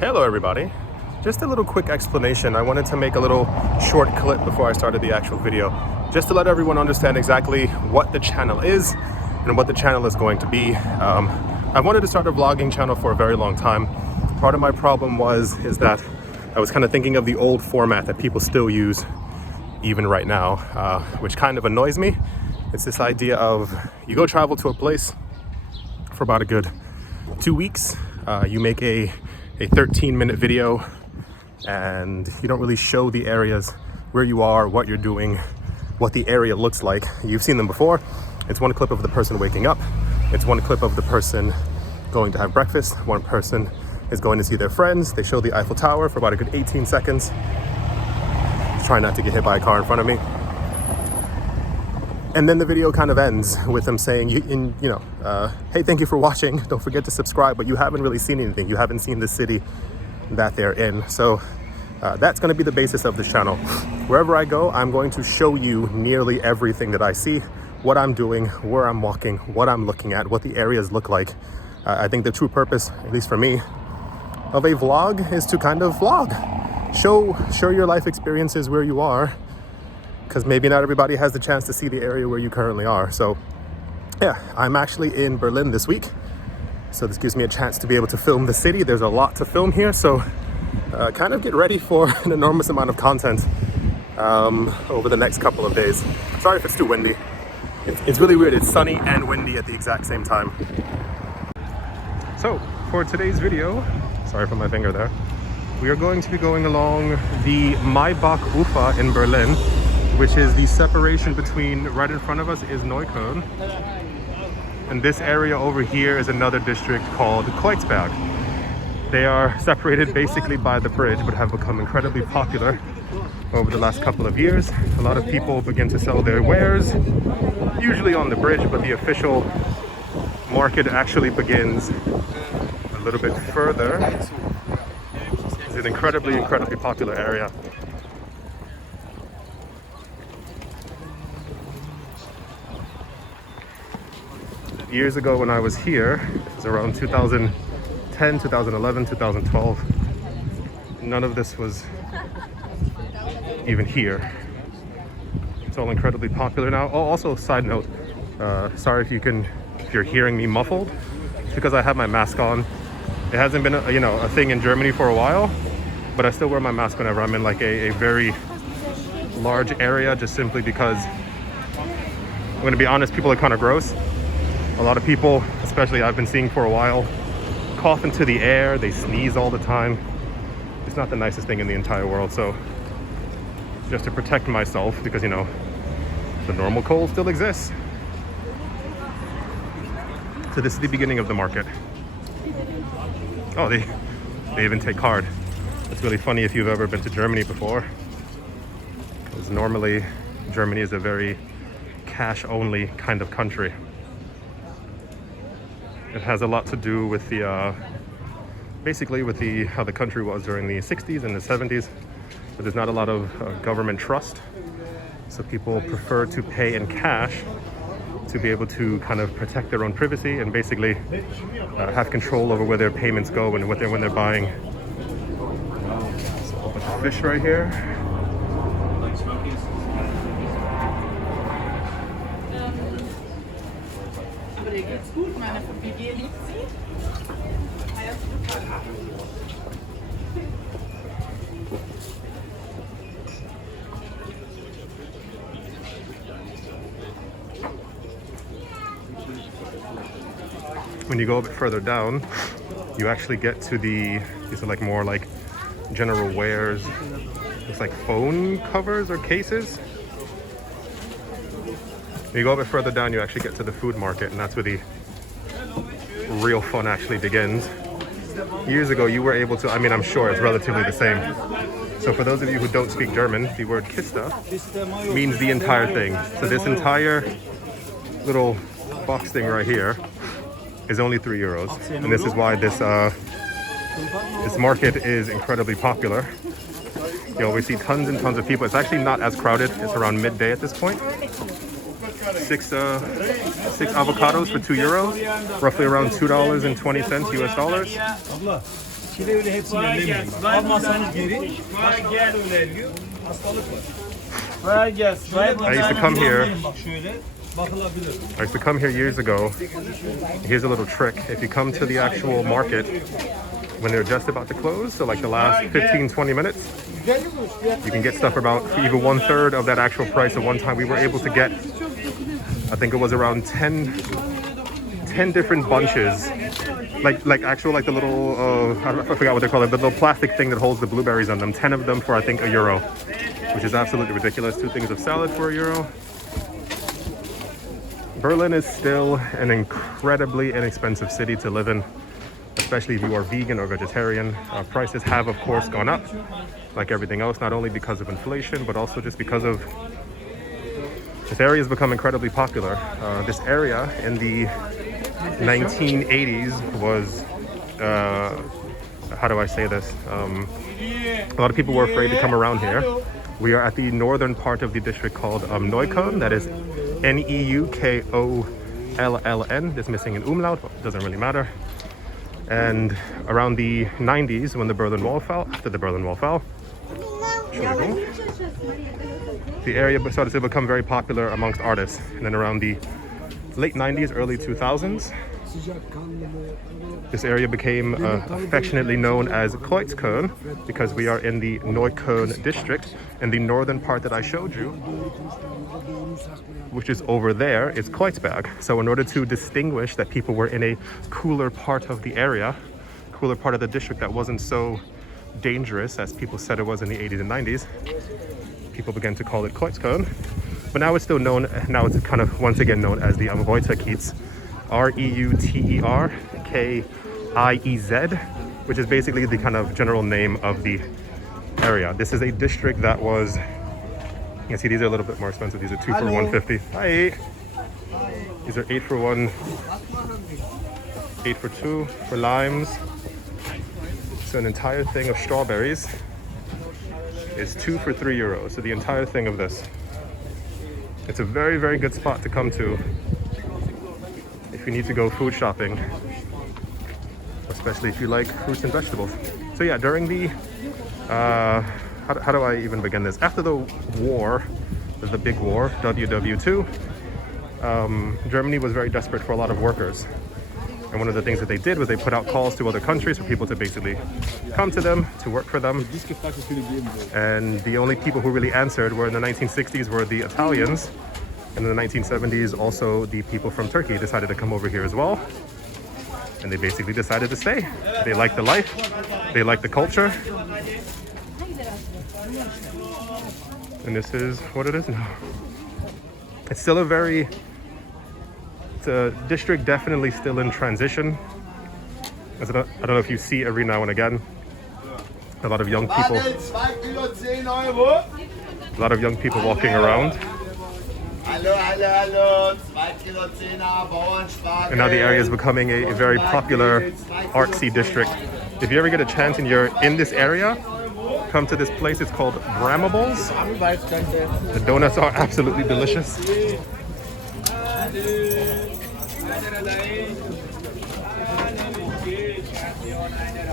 Hello everybody. Just a little quick explanation. I wanted to make a little short clip before I started the actual video, just to let everyone understand exactly what the channel is and what the channel is going to be. I wanted to start a vlogging channel for a very long time. Part of my problem is that I was kind of thinking of the old format that people still use even right now, which kind of annoys me. It's this idea of you go travel to a place for about a good 2 weeks, you make a 13-minute video and you don't really show the areas where you are, what you're doing, what the area looks like. You've seen them before. It's one clip of the person waking up. It's one clip of the person going to have breakfast. One person is going to see their friends. They show the Eiffel Tower for about a good 18 seconds. Try not to get hit by a car in front of me. And then the video kind of ends with them saying, hey, thank you for watching. Don't forget to subscribe, but you haven't really seen anything. You haven't seen the city that they're in. So that's going to be the basis of this channel. Wherever I go, I'm going to show you nearly everything that I see, what I'm doing, where I'm walking, what I'm looking at, what the areas look like. I think the true purpose, at least for me, of a vlog is to kind of vlog. Show your life experiences where you are, because maybe not everybody has the chance to see the area where you currently are. So yeah, I'm actually in Berlin this week. So this gives me a chance to be able to film the city. There's a lot to film here. So kind of get ready for an enormous amount of content over the next couple of days. Sorry if it's too windy. It's really weird. It's sunny and windy at the exact same time. So for today's video, sorry for my finger there, we are going to be going along the Maybach Ufer in Berlin, which is the separation between, right in front of us is Neukolln. And this area over here is another district called Kreuzberg. They are separated basically by the bridge, but have become incredibly popular over the last couple of years. A lot of people begin to sell their wares, usually on the bridge, but the official market actually begins a little bit further. It's an incredibly popular area. Years ago when I was here, it was around 2010, 2011, 2012, none of this was even here. It's all incredibly popular now. Oh, also, side note, sorry if you're hearing me muffled. It's because I have my mask on. It hasn't been a thing in Germany for a while, but I still wear my mask whenever I'm in like a very large area, just simply because, I'm gonna be honest, people are kind of gross. A lot of people, especially I've been seeing for a while, cough into the air, they sneeze all the time. It's not the nicest thing in the entire world, so just to protect myself, because the normal cold still exists. So this is the beginning of the market. Oh, they even take card. It's really funny if you've ever been to Germany before, because normally Germany is a very cash-only kind of country. It has a lot to do with basically with how the country was during the 60s and the 70s, but there's not a lot of government trust. So people prefer to pay in cash to be able to kind of protect their own privacy and basically have control over where their payments go and when they're buying. So a bunch of fish right here. When you go a bit further down, you actually get to these are like more like general wares. It's like phone covers or cases. When you go a bit further down, you actually get to the food market, and that's where the real fun actually begins. Years ago, you were able to, I'm sure it's relatively the same. So for those of you who don't speak German, the word Kiste means the entire thing. So this entire little box thing right here is only €3, and this is why this market is incredibly popular. You always see tons and tons of people. It's actually not as crowded. It's around midday at this point. Six avocados for €2, roughly around $2.20 US dollars. Kile öyle hepsini ellemeyin. Almazsanız geri. Gel öyle elliyor. Hastalık var. I used to come here. Bak şöyle bakılabilir. I used to come here years ago. Here's a little trick. If you come to the actual market when they're just about to close, so like the last 15-20 minutes, you can get stuff for about even 1/3 of that actual price. At one time we were able to get, I think it was around 10 different bunches, like actual like the little I forgot what they call it, but the little plastic thing that holds the blueberries on them. 10 of them for I think €1, which is absolutely ridiculous. 2 things of salad for €1. Berlin is still an incredibly inexpensive city to live in, especially if you are vegan or vegetarian. Prices have of course gone up, like everything else, not only because of inflation, but also just because of this area has become incredibly popular. This area in the 1980s was, how do I say this? A lot of people were afraid to come around here. We are at the northern part of the district called Neukolln, that is Neukolln. It's missing an umlaut, but doesn't really matter. And around the 90s, when the Berlin Wall fell, after the Berlin Wall fell, the area started to become very popular amongst artists. And then around the late 90s, early 2000s, this area became affectionately known as Kreuzköln, because we are in the Neukölln district, and the northern part that I showed you, which is over there, is Kreuzberg. So in order to distinguish that people were in a cooler part of the area, cooler part of the district that wasn't so dangerous as people said it was in the 80s and 90s, people began to call it Kreuzköln. But now it's still known, now it's kind of once again known as the Reuterkiez, Reuterkiez, which is basically the kind of general name of the area. This is a district that was, you can see these are a little bit more expensive. These are 2 for $1.50. Hi. These are 8 for $1, 8 for $2 for limes. So an entire thing of strawberries is 2 for €3. So the entire thing of this. It's a very, very good spot to come to if you need to go food shopping, especially if you like fruits and vegetables. So yeah, during the, how do I even begin this? After the war, the big war, WW2, Germany was very desperate for a lot of workers. And one of the things that they did was they put out calls to other countries for people to basically come to them, to work for them. And the only people who really answered were in the 1960s were the Italians. And in the 1970s, also the people from Turkey decided to come over here as well. And they basically decided to stay. They like the life, they like the culture. And this is what it is now. It's still a very, it's a district definitely still in transition. I don't know if you see every now and again, a lot of young people walking around. And now the area is becoming a very popular artsy district. If you ever get a chance and you're in this area, come to this place. It's called Brammables. The donuts are absolutely delicious.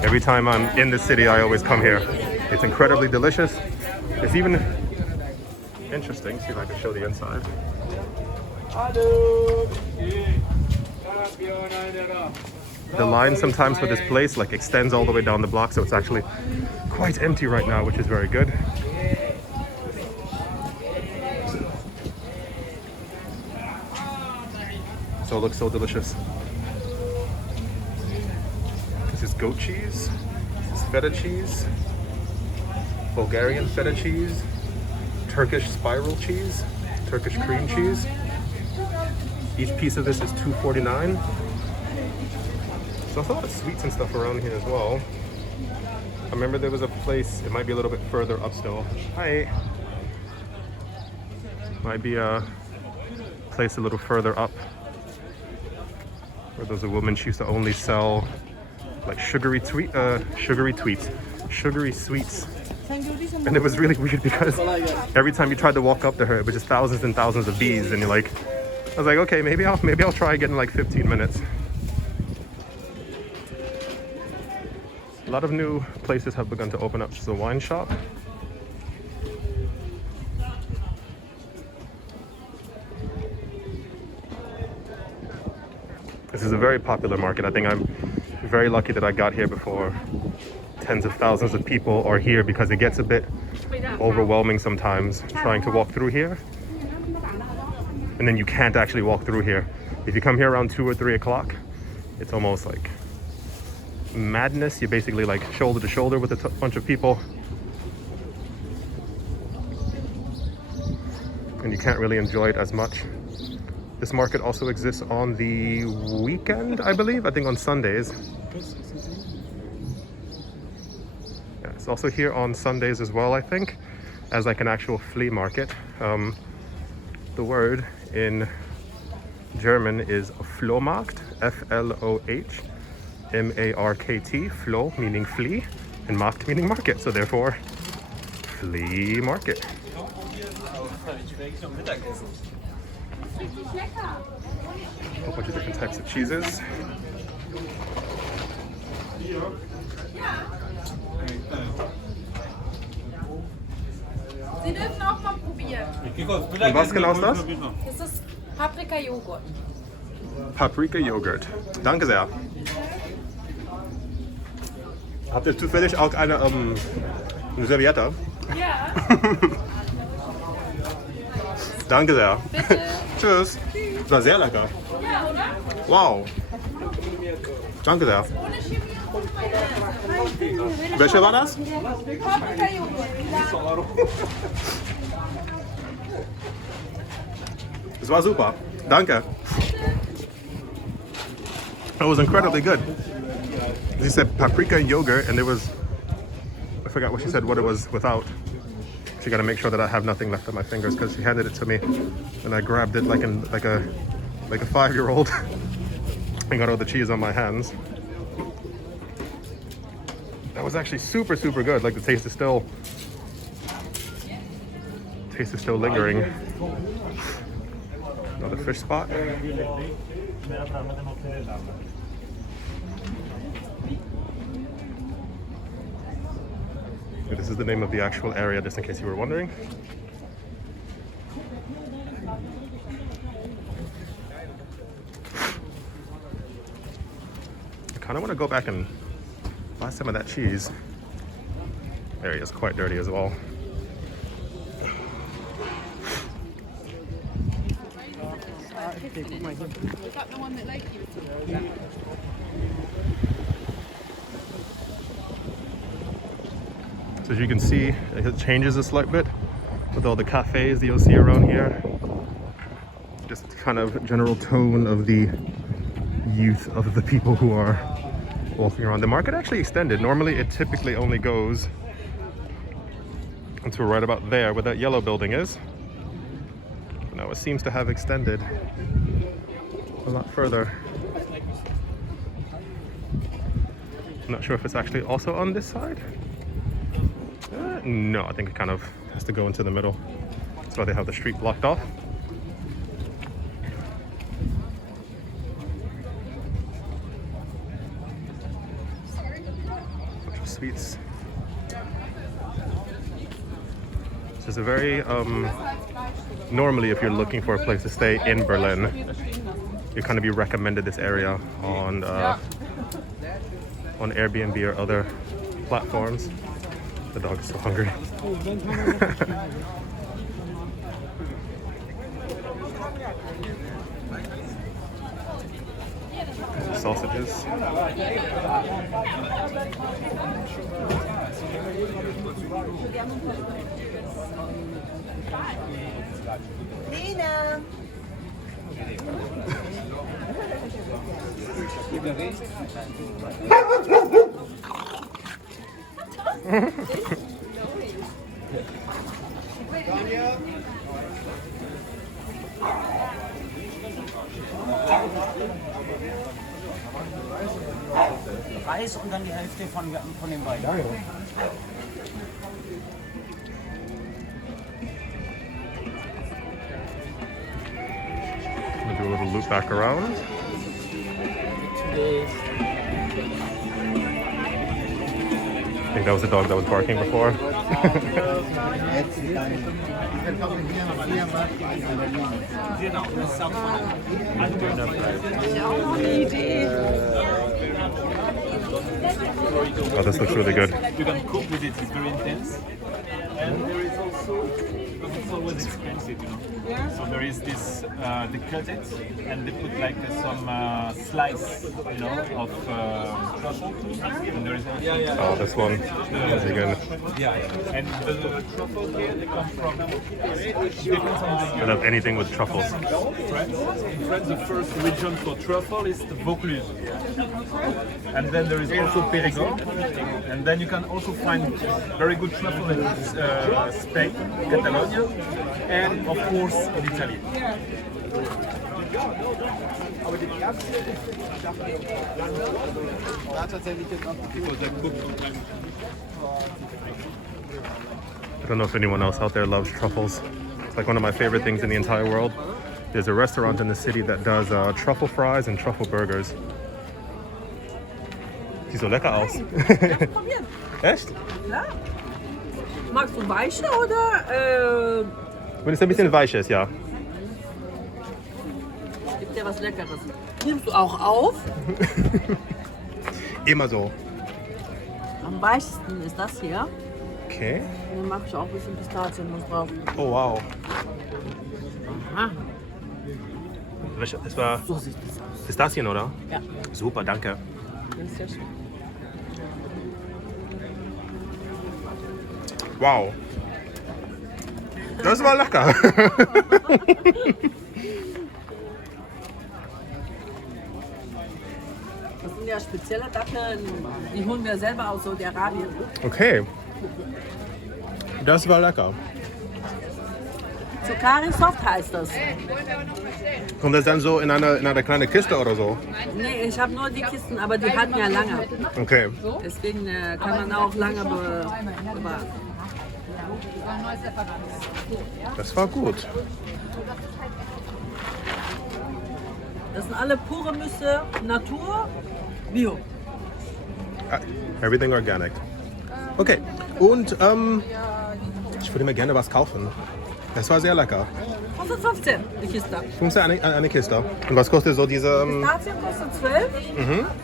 Every time I'm in the city, I always come here. It's incredibly delicious. It's even interesting. See if I can show the inside. The line sometimes for this place like extends all the way down the block, so it's actually quite empty right now, which is very good. So it looks so delicious. This is goat cheese, this is feta cheese, Bulgarian feta cheese, Turkish spiral cheese, Turkish cream cheese. Each piece of this is $2.49. So there's a lot of sweets and stuff around here as well. I remember there was a place, it might be a little bit further up still. Hi. Might be a place a little further up where there's a woman, she used to only sell like sugary sweets. And it was really weird because every time you tried to walk up to her, it was just thousands and thousands of bees, and you're like, I was like, okay, maybe I'll try again in like 15 minutes. A lot of new places have begun to open up. This is a wine shop. This is a very popular market. I think I'm very lucky that I got here before tens of thousands of people are here, because it gets a bit overwhelming sometimes trying to walk through here. And then you can't actually walk through here. If you come here around 2 or 3 o'clock, it's almost like madness. You're basically like shoulder to shoulder with a bunch of people. And you can't really enjoy it as much. This market also exists on the weekend, I believe. I think on Sundays. Yeah, it's also here on Sundays as well, I think, as like an actual flea market. The word in German is Flohmarkt, F-L-O-H-M-A-R-K-T, Floh meaning flea, and Markt meaning market, so therefore, flea market. A whole bunch of different types of cheeses. Sie dürfen auch mal probieren. Und was genau ist das? Das ist Paprika-Joghurt. Paprika-Joghurt. Danke sehr. Habt ihr zufällig auch eine Serviette? Ja. Danke sehr. Bitte. Tschüss. Das war sehr lecker. Ja, oder? Wow. Danke sehr. Ohne Chemie und Mayonnaise. Welche war das? Paprika-Joghurt. Das war super. Danke. It was incredibly good. She said paprika yogurt, and there was, I forgot what she said, what it was without. She got to make sure that I have nothing left on my fingers, because she handed it to me, and I grabbed it like a 5-year-old, and got all the cheese on my hands. That was actually super, super good. Like the taste is still lingering. Another fish spot. This is the name of the actual area, just in case you were wondering. I kind of want to go back and buy some of that cheese. There he is, quite dirty as well. So as you can see, it changes a slight bit with all the cafes that you'll see around here. Just kind of general tone of the youth of the people who are walking around. The market actually extended. Normally it typically only goes until right about there where that yellow building is. But now it seems to have extended a lot further. I'm not sure if it's actually also on this side. No, I think it kind of has to go into the middle. That's why they have the street blocked off. Bunch of sweets. This is a very, normally if you're looking for a place to stay in Berlin, you kind of be recommended this area on Airbnb or other platforms. The dog is so hungry. Sausages. Lena. Reis und dann die Hälfte von den beiden. We'll do a little loop back around. think that was the dog that was barking before. Oh, this looks really good. You can cook with it, it's very intense. And there is also, because it's always expensive, you know. So there is this, they cut it and they put like some slice, you know, of truffle. And there is also, Oh, this one is good. yeah. And the truffle here, they come from different I love anything with truffles. France. In France, the first region for truffle is the Vaucluse. And then there is also Périgord. And then you can also find very good truffle in Spain, Catalonia, and of course in Italy. I don't know if anyone else out there loves truffles. It's like one of my favorite things in the entire world. There's a restaurant in the city that does truffle fries and truffle burgers. Sieht so lecker aus. Probieren. Echt? Klar. Magst du weiche oder Wenn es ein bisschen weich ist, ja. gibt dir was Leckeres? Nimmst du auch auf? Immer so. Am weichsten ist das hier. Okay. Dann mache ich auch ein bisschen Pistazienmus drauf. Oh wow. Aha. Das war So sieht das aus. Pistazien, oder? Ja, Super, danke. das ist ja schön. Wow. Das war lecker. Das sind ja spezielle Datteln, die holen wir selber aus Saudi-Arabien. Okay. Das war lecker. Zukari Soft heißt das. Kommt das dann so in eine kleine Kiste oder so? Nee, ich habe nur die Kisten, aber die halten ja lange. Okay. Deswegen kann man auch lange bewahren. Das war gut. Das sind alle pure Nüsse, Natur, Bio. Everything organic. Okay. Und ich würde mir gerne was kaufen. Das war sehr lecker. Kostet 15 die Kiste. 15 eine Kiste. Und was kostet so diese... Pistazien kostet 12.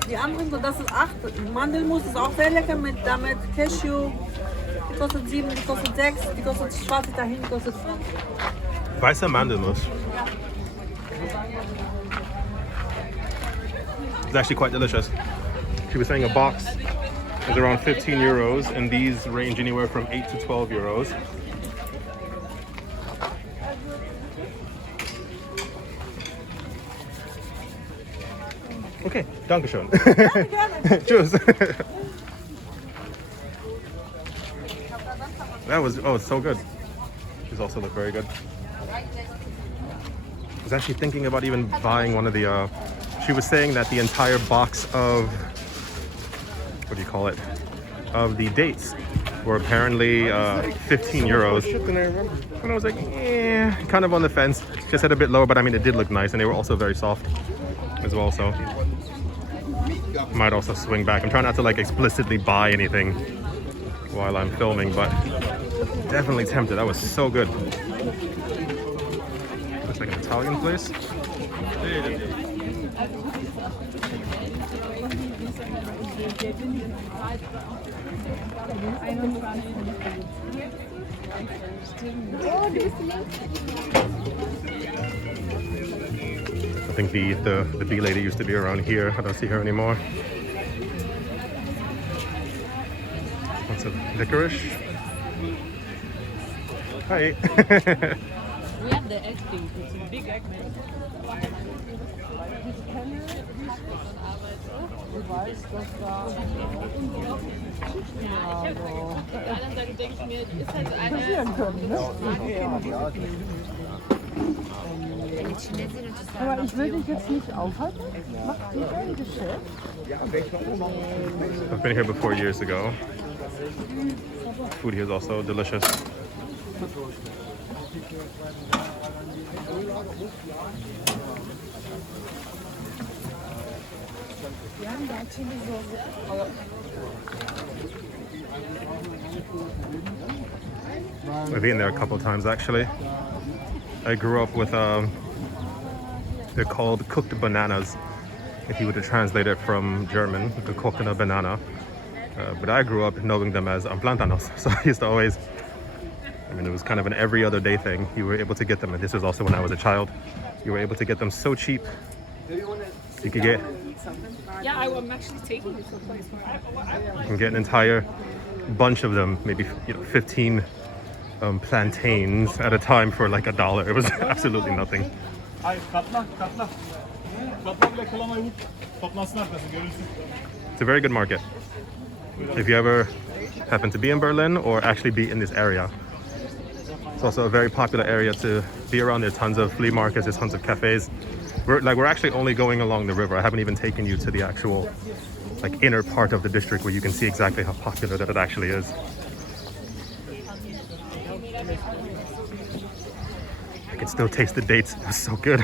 Die anderen, so das ist 8. Mandelmus ist auch sehr lecker mit Cashew. Die kostet 7, die kostet 6, die kostet schwarze dahin, die kostet 5. Weißer Mandelmus. It's actually quite delicious. She was saying a box is around 15 euros and these range anywhere from 8 to 12 euros. Okay, danke schön. Tschüss. That was, oh, it's so good. These also look very good. I was actually thinking about even buying one of the, she was saying that the entire box of, what do you call it, of the dates were apparently 15 euros. And I was like, eh, kind of on the fence. Just said a bit lower, but I mean, it did look nice and they were also very soft as well, so might also swing back. I'm trying not to like explicitly buy anything while I'm filming, but definitely tempted. That was so good. Looks like an Italian place. I think the bee lady used to be around here. I don't see her anymore. What's it? Licorice? Hi. We have the egg pink. It's a big egg pink. Aber ich will dich jetzt nicht aufhalten. Mach dir dein Geschäft. I've been here before years ago. Food here is also delicious. I've eaten there a couple of times actually. I grew up with they're called cooked bananas. If you were to translate it from German, gekochte banana. But I grew up knowing them as plantanos. So I used to always, I mean, it was kind of an every other day thing. You were able to get them, and this was also when I was a child. You were able to get them so cheap. You could get, Yeah, I'm actually taking you to a place where you can get an entire bunch of them, maybe 15 plantains at a time for like $1. It was absolutely nothing. Hayır, katla. Katla bile kılamayı toplansın arkası görürsün. It's a very good market. If you ever happen to be in Berlin or actually be in this area. It's also a very popular area to be around. There's tons of flea markets, there's tons of cafes. We're actually only going along the river. I haven't even taken you to the actual like inner part of the district where you can see exactly how popular that it actually is. I can still taste the dates. It was so good.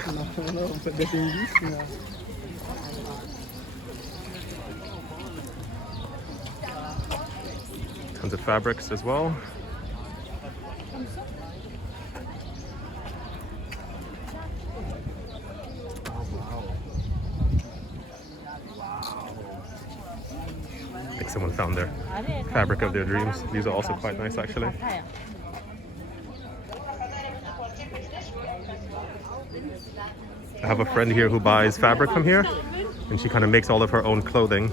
Tons of fabrics as well. I think someone found their fabric of their dreams. These are also quite nice actually. I have a friend here who buys fabric from here, and she kind of makes all of her own clothing.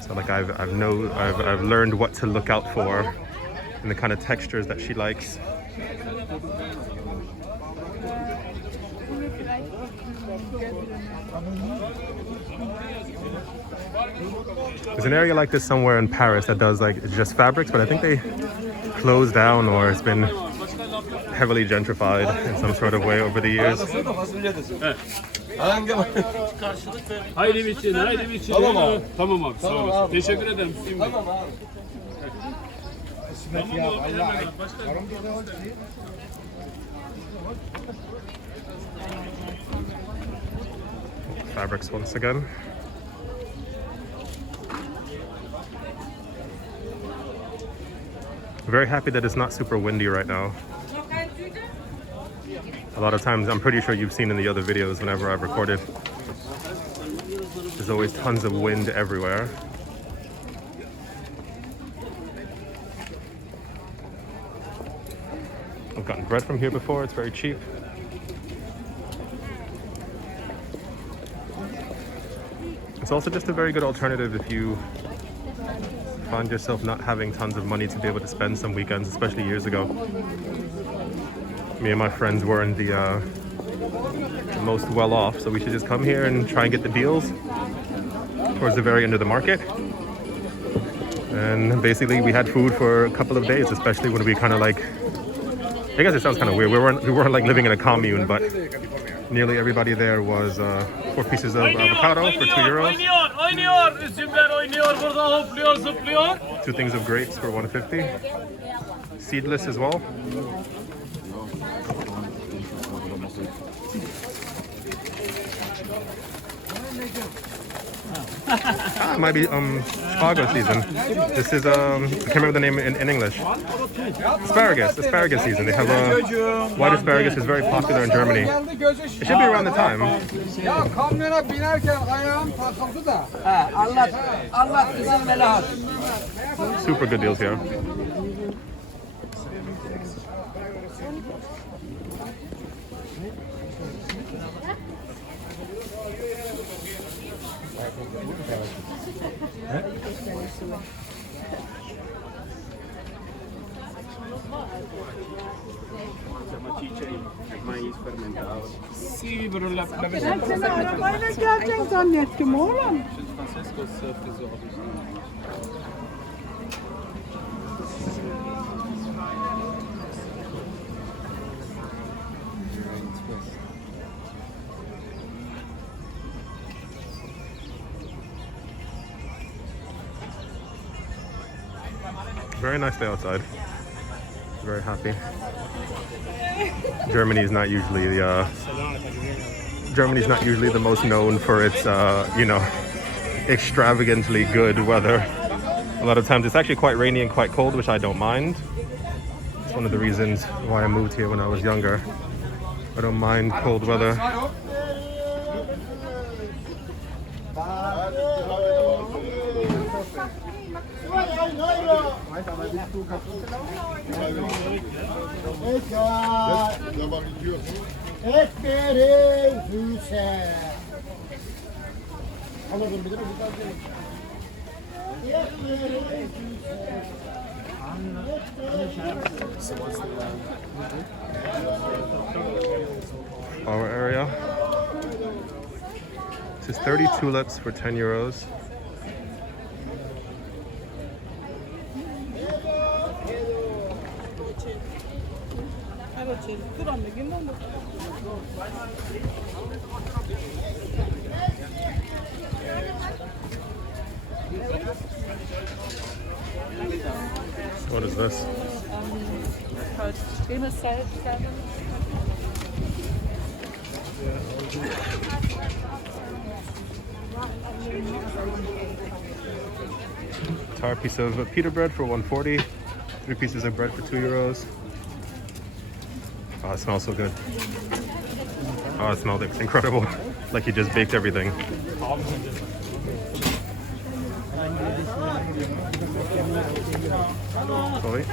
So like I've learned what to look out for and the kind of textures that she likes. There's an area like this somewhere in Paris that does like just fabrics, but I think they closed down or it's been heavily gentrified in some sort of way over the years. Haydi biçin, haydi biçin. Tamam abi. Tamam abi, sağ olasın. Teşekkür ederim. Tamam abi. Tamam abi, hemen abi. Fabrics once again. Very happy that it's not super windy right now. A lot of times, I'm pretty sure you've seen in the other videos whenever I've recorded, there's always tons of wind everywhere. I've gotten bread from here before, it's very cheap. It's also just a very good alternative if you find yourself not having tons of money to be able to spend some weekends, especially years ago. Me and my friends weren't the most well off, so we should just come here and try and get the deals towards the very end of the market. And basically we had food for a couple of days, especially when we kind of like, I guess it sounds kind of weird, we weren't like living in a commune, but nearly everybody there was 4 pieces of avocado for €2. 2 things of grapes for $1.50. Seedless as well. It might be spargo season. This is I can't remember the name in English. Asparagus season. They have white asparagus is very popular in Germany. It should be around the time. Super good deals here. Sí, pero la Sen seni arabayla geleceksin zannettim oğlum. Very nice day outside. Very happy. Germany's not usually the most known for its extravagantly good weather. A lot of times it's actually quite rainy and quite cold, which I don't mind. one of the reasons why I moved here when I was younger. I don't mind cold weather. Our area. This is 30 tulips for 10 euros. What is this? Entire piece of pita bread for 140. 3 pieces of bread for 2 euros. Oh, it smells so good. Oh, it smells incredible. Like he just baked everything. Sorry.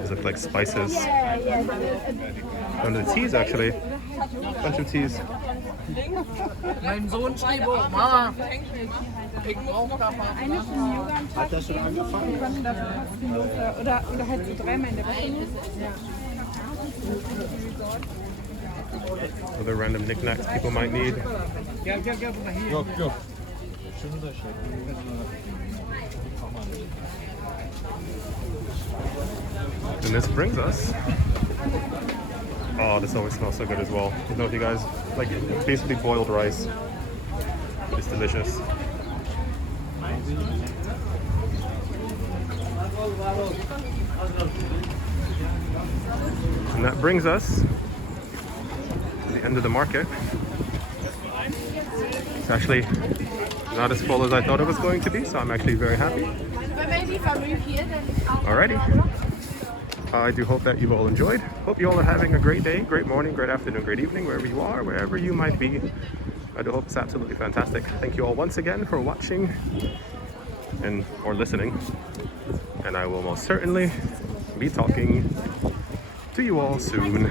These look like spices. And the teas actually. Bunch of teas. Mein Sohn schrieb auch, Mama, Eine von Yoga am Tag. Hat das schon angefangen? Dafür kostenlos, oder halt so 3-mal in der Woche. Other random knickknacks people might need. And this brings us. Oh, this always smells so good as well. I don't know if you guys like basically boiled rice. It's delicious. And that brings us to the end of the market. It's actually not as full as I thought it was going to be, so I'm actually very happy. Alrighty. I do hope that you've all enjoyed. Hope you all are having a great day, great morning, great afternoon, great evening, wherever you are, wherever you might be. I do hope it's absolutely fantastic. Thank you all once again for watching and or listening. And I will most certainly be talking to you all soon.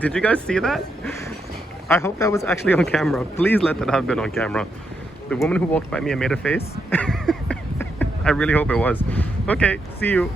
Did you guys see that? I hope that was actually on camera. Please let that have been on camera. The woman who walked by me and made a face. I really hope it was. Okay, see you.